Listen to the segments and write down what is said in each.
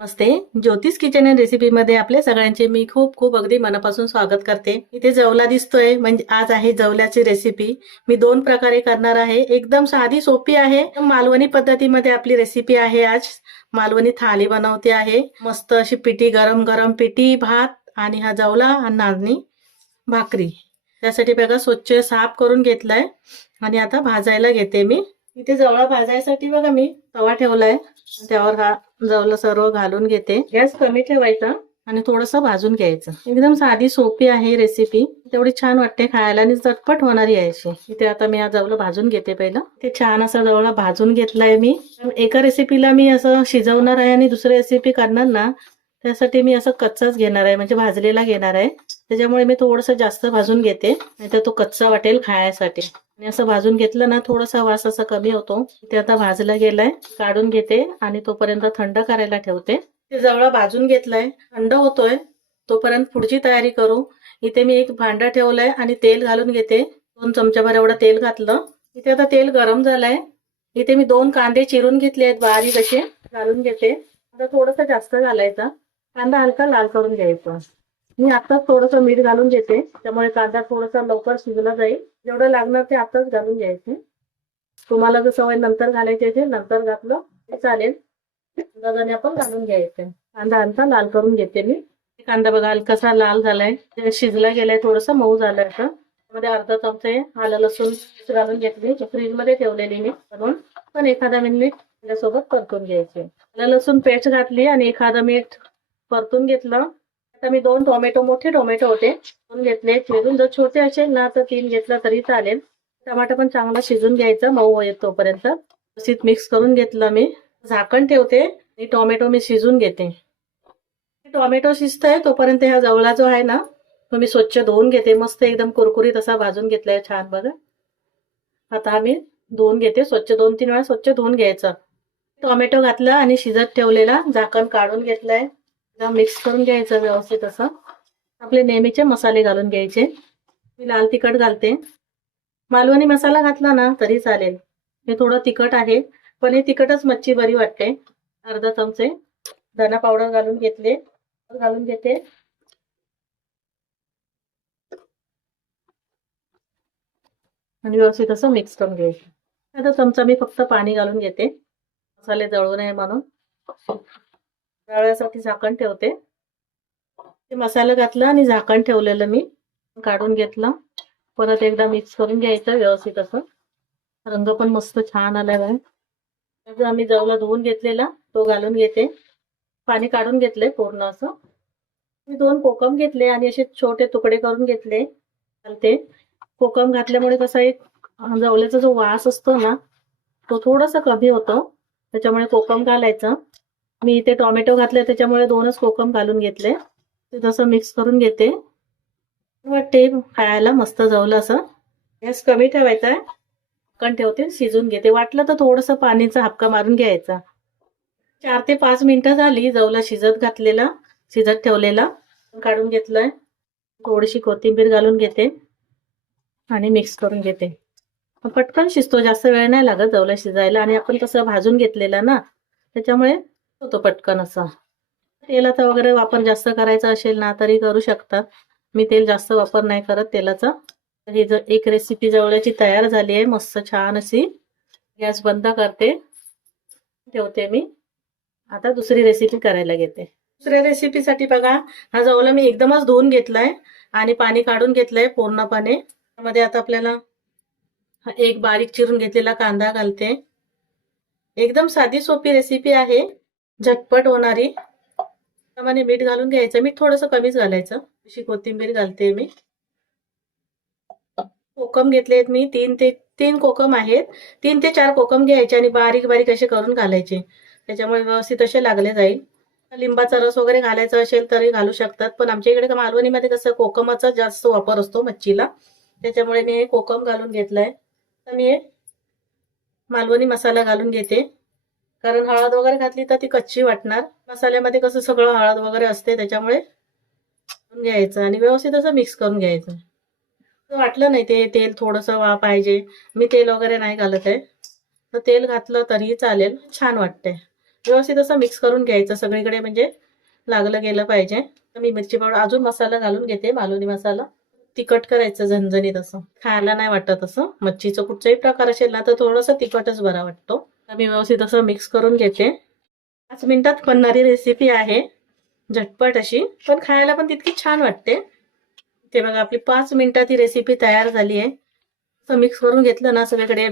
नमस्ते. ज्योतिष kitchen and रेसिपीमध्ये आपल्या सगळ्यांचे मी खूप खूप अगदी मनापासून स्वागत करते. इथे जवला दिसतोय म्हणजे आज आहे जवल्याची रेसिपी. मी दोन प्रकारे करणार आहे. एकदम साधी सोपी आहे. मालवणी पद्धतीमध्ये आपली रेसिपी आहे आज. मालवणी थाली बनवते आहे. मस्त अशी पिठी गरम गरम पिठी भात आणि हा जवला आणि नाचणी भाकरी. त्यासाठी बघा स्वच्छ साफ करून घेतलाय. आणि आता भाजायला घेते मी. इथे जवळ भाजायसाठी बघा मी तवा ठेवलाय. त्यावर हा जवळ सर्व घालून घेते. गॅस कमी ठेवायचा आणि थोडस भाजून घ्यायचं. एकदम साधी सोपी आहे रेसिपी तेवढी छान वाटते खायला आणि चटपट होणारी आहे अशी. इथे आता मी हा जवळ भाजून घेते पहिलं. ते छान असं जवळ भाजून घेतलाय मी. एका रेसिपीला मी असं शिजवणार आहे आणि दुसरी रेसिपी करणार ना त्यासाठी मी असं कच्चाच घेणार आहे. म्हणजे भाजलेला घेणार आहे. त्याच्यामुळे मी थोडंसं जास्त भाजून घेते. नाहीतर तो कच्चा वाटेल खायसाठी. आणि असं भाजून घेतलं ना थोडासा वास असा कमी होतो. ते आता भाजला गेलाय काढून घेते आणि तोपर्यंत थंड करायला ठेवते. ते जवळ भाजून घेतलाय थंड होतोय तोपर्यंत पुढची तयारी करू. इथे मी एक भांड ठेवलंय आणि तेल घालून घेते. दोन चमच्याभर एवढं तेल घातलं. इथे आता तेल गरम झालंय. इथे मी दोन कांदे चिरून घेतले आहेत बारीक असे घालून घेते. आता थोडस जास्त घालायचं. कांदा हलका लाल करून घ्यायचा. मी आताच थोडस मीठ घालून घेते. त्यामुळे कांदा थोडासा लवकर शिजला जाईल. जेवढं लागणार ते आताच घालून घ्यायचे. तुम्हाला जर सवय नंतर घालायची असेल नंतर घातलं ते चालेल. अंदाजाने आपण घालून घ्यायचे. कांदा आणता लाल करून घेते मी. कांदा बघा कसा लाल झालाय. ते शिजला गेलाय थोडस मऊ झालाय असं त्यामध्ये अर्धा चमचे आलं लसूण घालून घेतली फ्रीजमध्ये ठेवलेली मी म्हणून पण एखादा मिनिट त्याच्यासोबत परतून घ्यायचे. आलं लसूण पेस्ट घातली आणि एखादा मीठ परतून घेतलं. आता मी दोन टोमॅटो मोठे टोमॅटो होते. दोन घेतले. चिरून जर छोटे असेल ना तर तीन घेतलं तरी चालेल. टमाटा पण चांगला शिजून घ्यायचा. मऊ येत तोपर्यंत व्यवस्थित मिक्स करून घेतलं मी. झाकण ठेवते. आणि टोमॅटो मी शिजून घेते. टोमॅटो शिजत आहे तोपर्यंत ह्या जवळा जो आहे ना तो मी स्वच्छ धुवून घेते. मस्त एकदम कुरकुरीत असा भाजून घेतलाय छान बघा. आता आम्ही धुवून घेते. स्वच्छ दोन तीन वेळा स्वच्छ धुवून घ्यायचं. टोमॅटो घातला आणि शिजत ठेवलेला. झाकण काढून घेतलंय. मिक्स करून घ्यायचं व्यवस्थित असं. आपले नेहमीचे मसाले घालून घ्यायचे. मी लाल तिखट घालते. मालवणी मसाला घातला ना तरी चालेल. हे थोडं तिखट आहे पण हे तिखटच मच्छी बरी वाटते. अर्धा चमचे धना पावडर घालून घेतले. घालून घेते. आणि व्यवस्थित असं मिक्स करून घ्यायचं. आता चमचा मी फक्त पाणी घालून घेते. मसाले जळू नये म्हणून. तळ्यासाठी झाकण ठेवते. ते मसाला घातला आणि झाकण ठेवलेलं मी. काढून घेतलं. परत एकदा मिक्स करून घ्यायचं व्यवस्थित असं. रंग पण मस्त छान आलेला आहे आम्ही जवला धुवून घेतलेला. तो घालून घेते. पाणी काढून घेतले पूर्ण असं. मी दोन कोकम घेतले आणि असे छोटे तुकडे करून घेतले. घालते कोकम घातल्यामुळे कसा एक जवल्याचा जो वास असतो ना तो थोडासा कमी होतो. त्याच्यामुळे कोकम घालायचं. मी इथे टोमॅटो घातले त्याच्यामुळे दोनच कोकम घालून घेतले. ते तसं मिक्स करून घेते. वाटते खायला मस्त जवलं असं. गॅस कमी ठेवायचा आहे. कण ठेवते शिजून घेते. वाटलं तर थोडंसं पाण्याचा हपका मारून घ्यायचा. चार ते पाच मिनिटं झाली जवला शिजत घातलेला शिजत ठेवलेला. काढून घेतलाय. थोडीशी कोथिंबीर घालून घेते आणि मिक्स करून घेते. पटकन शिजतो. जास्त वेळ नाही लागत जवला शिजायला. आणि आपण कसं भाजून घेतलेला ना त्याच्यामुळे होतो पटकन असा. तेलाचा वगैरे वापर जास्त करायचा असेल ना तरी करू शकतात मी तेल जास्त वापर नाही करत तेलाचा. ही जर एक रेसिपी जवळची तयार झाली आहे मस्त छान अशी. गॅस बंद करते. ठेवते मी. आता दुसरी रेसिपी करायला घेते. दुसऱ्या रेसिपीसाठी बघा हा जवळ मी एकदमच धुवून घेतलाय आणि पाणी काढून घेतलंय पूर्णपणे. त्यामध्ये आता आपल्याला एक बारीक चिरून घेतलेला कांदा घालते. एकदम साधी सोपी रेसिपी आहे. झटपट होणारी. प्रमाणे मीठ घालून घ्यायचं. मीठ थोडस कमीच घालायचं. अशी कोथिंबीर घालते मी. कोकम घेतलेत मी. तीन ते तीन कोकम आहेत. तीन ते चार कोकम घ्यायचे आणि बारीक बारीक असे करून घालायचे. त्याच्यामुळे व्यवस्थित असे लागले जाईल. लिंबाचा रस वगैरे घालायचा असेल तरी घालू शकतात. पण आमच्या इकडे मालवणीमध्ये कसं कोकमाचा जास्त वापर असतो मच्छीला. त्याच्यामुळे मी हे कोकम घालून घेतलाय. तर मी मालवणी मसाला घालून घेते. कारण हळद वगैरे घातली तर ती कच्ची वाटणार. मसाल्यामध्ये कसं सगळं हळद वगैरे असते त्याच्यामुळे घ्यायचं आणि व्यवस्थित असं मिक्स करून घ्यायचं. वाटलं नाही ते तेल थोडंसं वा पाहिजे. मी तेल वगैरे नाही घालत आहे. तर तेल घातलं तरीही चालेल. छान वाटते व्यवस्थित असं मिक्स करून घ्यायचं. सगळीकडे म्हणजे लागलं गेलं पाहिजे. तर मी मिरची पावडर अजून मसाला घालून घेते. मालवणी मसाला. तिखट करायचं झणझणीत असं. खायला नाही वाटत असं. मच्छीचं कुठचाही प्रकार असेल ना तर थोडंसं तिखटच बरा वाटतो. मी व्यवस्थित असं मिक्स करून घेते. पाच मिनिटात बनणारी रेसिपी आहे. झटपट अशी. पण खायला पण तितकी छान वाटते. ते बघा आपली पाच मिनिटात ही रेसिपी तयार झाली आहे. असं मिक्स करून घेतलं ना सगळीकडे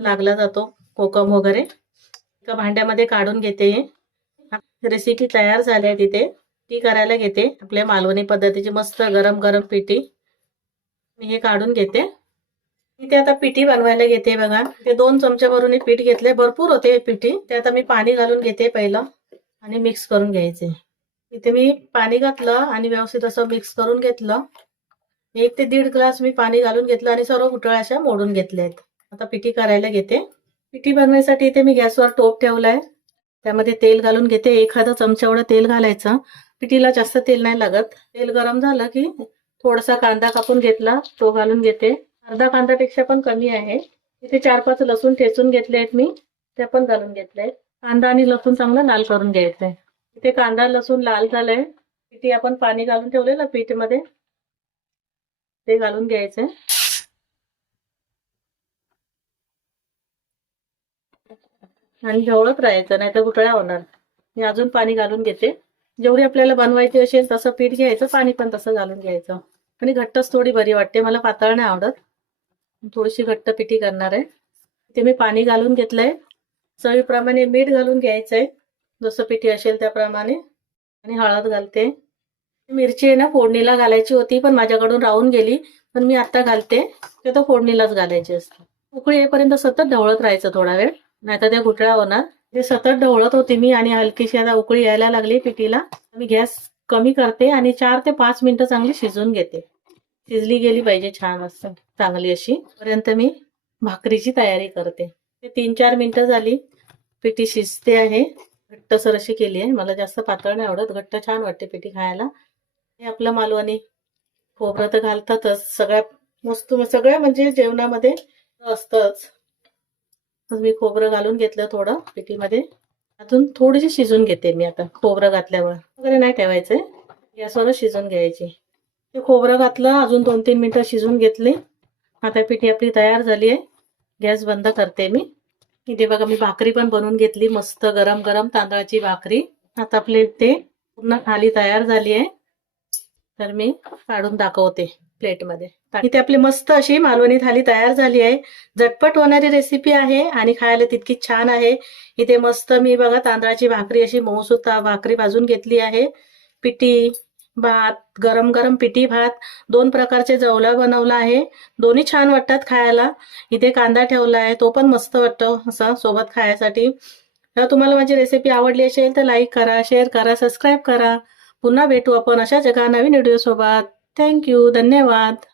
लागला जातो कोकम वगैरे. एका भांड्यामध्ये काढून घेते रेसिपी तयार झाली आहे तिथे. ती करायला घेते. आपल्या मालवणी पद्धतीची मस्त गरम गरम पिठी. मी हे काढून घेते. इथे आता पिठी बनवायला घेते बघा. ते दोन चमच्या भरून पीठ घेतले भरपूर होते पिठी. ते आता मी पाणी घालून घेते पहिलं आणि मिक्स करून घ्यायचे. इथे मी पाणी घातलं आणि व्यवस्थित असं मिक्स करून घेतलं. एक ते दीड ग्लास मी पाणी घालून घेतलं आणि सर्व गुठळ्या अशा मोडून घेतल्या आहेत. आता पिठी करायला घेते. पिठी बनवायसाठी इथे मी गॅसवर टोप ठेवलाय. त्यामध्ये तेल घालून घेते. एखादा चमचा एवढं तेल घालायचं. पिठीला जास्त तेल नाही लागत. तेल गरम झालं की थोडासा कांदा कापून घेतला तो घालून घेते. अर्धा कांदापेक्षा पण कमी आहे. इथे चार पाच लसूण ठेचून घेतले आहेत मी. ते पण घालून घेतले कांदा आणि लसूण चांगला लाल करून घ्यायचे. इथे कांदा लसूण लाल झालंय. पिठी आपण पाणी घालून ठेवले ना पीठमध्ये ते घालून घ्यायचंय आणि ढवळत राहायचं नाही तर गुठळ्या होणार. मी अजून पाणी घालून घेते. जेवढी आपल्याला बनवायची असेल तसं पीठ घ्यायचं पाणी पण तसं घालून घ्यायचं. आणि घट्टच थोडी बरी वाटते. मला पातळ नाही आवडत. थोडीशी घट्ट पिठी करणार आहे. ते मी पाणी घालून घेतलंय. चवीप्रमाणे मीठ घालून घ्यायचंय. जसं पिठी असेल त्याप्रमाणे. आणि हळद घालते. मिरची आहे ना फोडणीला घालायची होती पण माझ्याकडून राहून गेली. पण मी आता घालते. ते तर फोडणीलाच घालायची असते उकळी येईपर्यंत सतत ढवळत राहायचं थोडा वेळ. नाहीतर त्या गुठळ्या होणार. ते सतत ढवळत होती मी आणि हलकीशी आता उकळी यायला लागली पिठीला मी गॅस कमी करते आणि चार ते पाच मिनिटं चांगली शिजवून घेते. शिजली गेली पाहिजे छान मस्त चांगली अशी. पर्यंत मी भाकरीची तयारी करते. ते तीन चार मिनिटं झाली. पिठी शिजते आहे. घट्टसर अशी केली आहे. मला जास्त पातळ नाही आवडत. घट्ट छान वाटते पिठी खायला. हे आपलं मालवणी. खोबरं तर घालतातच. सगळ्या मस्त सगळ्या म्हणजे जेवणामध्ये असतंच. मी खोबरं घालून घेतलं थोडं पिठीमध्ये. अजून थोडीशी शिजून घेते मी आता. खोबरं घातल्यावर वगैरे नाही ठेवायचंय. गॅसवरच शिजून घ्यायची. ते खोबरं घातलं अजून दोन तीन मिनिटं शिजून घेतली. आता पिठी आपली तयार झाली आहे. गॅस बंद करते मी. इथे बघा मी भाकरी पण बनवून घेतली मस्त गरम गरम तांदळाची भाकरी. आता आपले ते पूर्ण खाली तयार झाली आहे. तर मी काढून दाखवते प्लेटमध्ये. इथे आपली मस्त अशी मालवणी थाली तयार झाली आहे. झटपट होणारी रेसिपी आहे आणि खायला तितकी छान आहे. इथे मस्त मी बघा तांदळाची भाकरी अशी मऊसुद्धा भाकरी भाजून घेतली आहे. पिठी भात गरम गरम पिठी भात दोन प्रकारचे जवला बनवला आहे. दोन्ही छान वाटतात खायला. इथे कांदा ठेवला आहे. तो पण मस्त वाटतो असा सोबत खायसाठी. तर तुम्हाला माझी रेसिपी आवडली असेल तर लाईक करा शेअर करा सबस्क्राईब करा. पुन्हा भेटू आपण अशाच एका नवीन व्हिडिओसोबत थँक्यू धन्यवाद.